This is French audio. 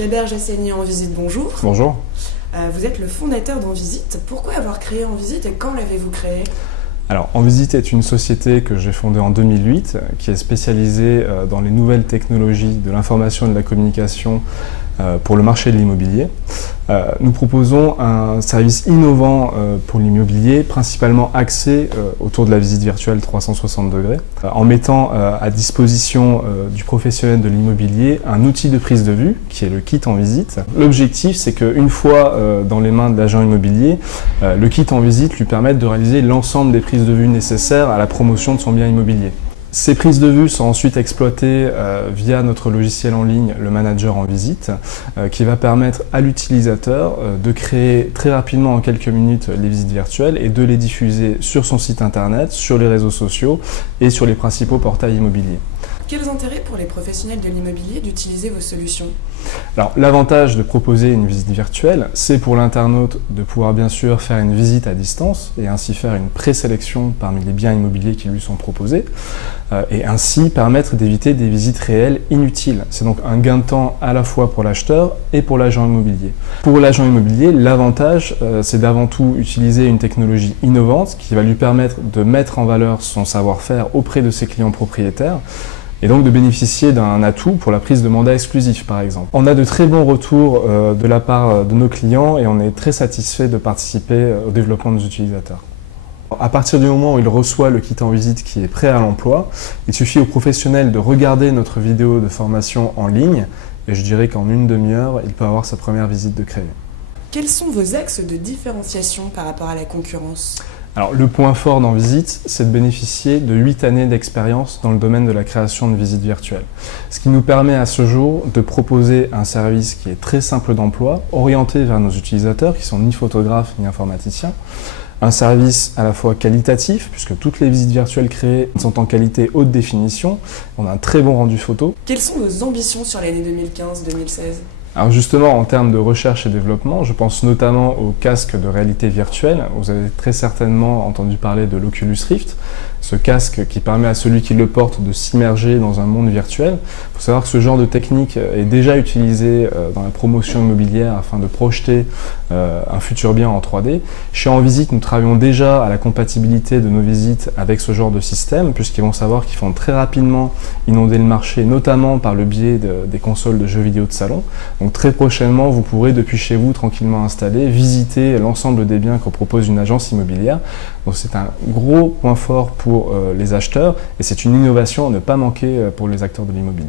Jaber Jasseni en visite, bonjour. Bonjour. Vous êtes le fondateur d'Envisite. Pourquoi avoir créé Envisite et quand l'avez-vous créé? Alors, Envisite est une société que j'ai fondée en 2008 qui est spécialisée dans les nouvelles technologies de l'information et de la communication pour le marché de l'immobilier. Nous proposons un service innovant pour l'immobilier, principalement axé autour de la visite virtuelle 360 degrés, en mettant à disposition du professionnel de l'immobilier un outil de prise de vue qui est le kit en visite. L'objectif, c'est qu'une fois dans les mains de l'agent immobilier, le kit en visite lui permette de réaliser l'ensemble des prises de vue nécessaires à la promotion de son bien immobilier. Ces prises de vue sont ensuite exploitées via notre logiciel en ligne, le Manager en visite, qui va permettre à l'utilisateur de créer très rapidement en quelques minutes les visites virtuelles et de les diffuser sur son site internet, sur les réseaux sociaux et sur les principaux portails immobiliers. Quels intérêts pour les professionnels de l'immobilier d'utiliser vos solutions? Alors, l'avantage de proposer une visite virtuelle, c'est pour l'internaute de pouvoir bien sûr faire une visite à distance et ainsi faire une présélection parmi les biens immobiliers qui lui sont proposés et ainsi permettre d'éviter des visites réelles inutiles. C'est donc un gain de temps à la fois pour l'acheteur et pour l'agent immobilier. Pour l'agent immobilier, l'avantage, c'est d'avant tout utiliser une technologie innovante qui va lui permettre de mettre en valeur son savoir-faire auprès de ses clients propriétaires et donc de bénéficier d'un atout pour la prise de mandat exclusif par exemple. On a de très bons retours de la part de nos clients et on est très satisfait de participer au développement des utilisateurs. À partir du moment où il reçoit le kit en visite qui est prêt à l'emploi, il suffit au professionnel de regarder notre vidéo de formation en ligne et je dirais qu'en une demi-heure, il peut avoir sa première visite de crédit. Quels sont vos axes de différenciation par rapport à la concurrence? Alors, le point fort d'Envisite, c'est de bénéficier de 8 années d'expérience dans le domaine de la création de visites virtuelles. Ce qui nous permet à ce jour de proposer un service qui est très simple d'emploi, orienté vers nos utilisateurs qui sont ni photographes ni informaticiens. Un service à la fois qualitatif, puisque toutes les visites virtuelles créées sont en qualité haute définition. On a un très bon rendu photo. Quelles sont vos ambitions sur l'année 2015-2016? Alors justement, en termes de recherche et développement, je pense notamment au casque de réalité virtuelle. Vous avez très certainement entendu parler de l'Oculus Rift, ce casque qui permet à celui qui le porte de s'immerger dans un monde virtuel. Il faut savoir que ce genre de technique est déjà utilisé dans la promotion immobilière afin de projeter un futur bien en 3D. Chez Envisite, nous travaillons déjà à la compatibilité de nos visites avec ce genre de système, puisqu'ils vont savoir qu'ils vont très rapidement inonder le marché, notamment par le biais des consoles de jeux vidéo de salon. Donc très prochainement, vous pourrez depuis chez vous tranquillement installer, visiter l'ensemble des biens que propose une agence immobilière. Donc c'est un gros point fort pour les acheteurs et c'est une innovation à ne pas manquer pour les acteurs de l'immobilier.